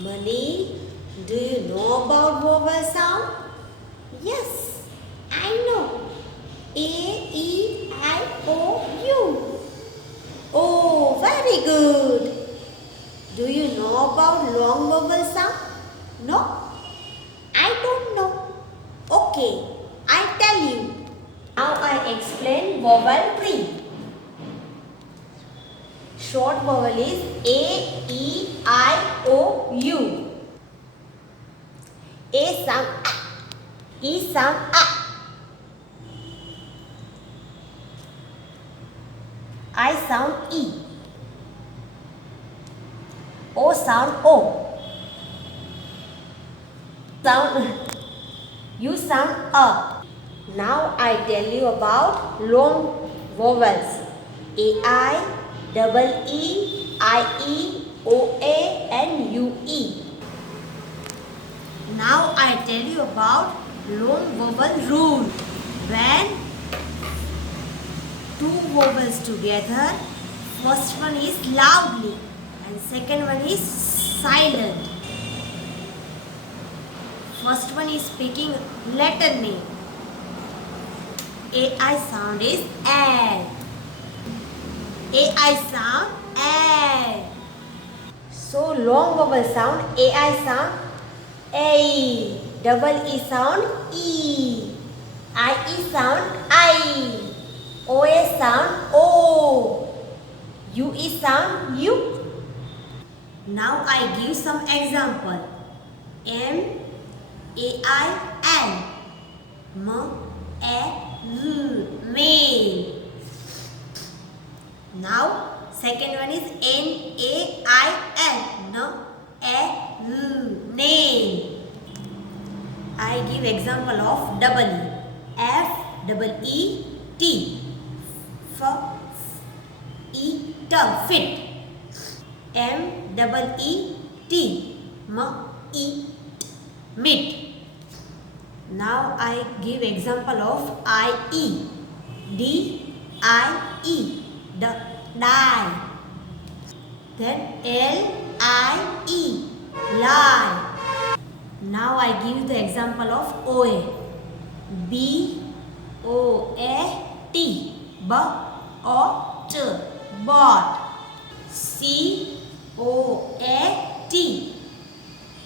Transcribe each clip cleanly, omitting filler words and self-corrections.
Money, do you know about vowel sound? Yes, I know. A, E, I, O, U. Oh, very good. Do you know about long vowel sound? No? I don't know. Okay, I tell you. Now I explain vowel tree. Short vowel is A, E, I, O, U. A sound A. E sound A. I sound E. O sound O. You sound A. Now I tell you about long vowels. A-I, double E, I-E, O-A and U-E. Now I tell you about long vowel rule. When two vowels together, first one is loudly and second one is silent. First one is speaking letter name. A-I sound is A. A-I sound A. So long vowel sound A-I sound A. Double E sound E. I-E sound I. O-A sound O. U-E sound U. Now I give some example. M A-I-L. M-A-L. Male. Now second one is N-A-I-L. N-A-L. Nail. I give example of double E. F-double-E-T. F-E-T. Fit. M-double-E-T. M-E. Meat. Now I give example of I-E. D-I-E. Die. Then L-I-E. Lie. Now I give the example of O-A. B-O-A-T. B-O-T. Bot. C-O-A-T.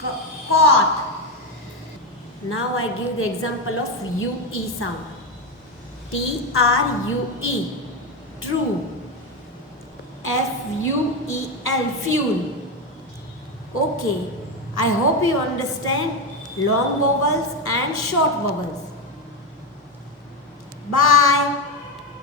Caught. Now I give the example of U-E sound. T-R-U-E. True. F-U-E-L. Fuel. Okay, I hope you understand long vowels and short vowels.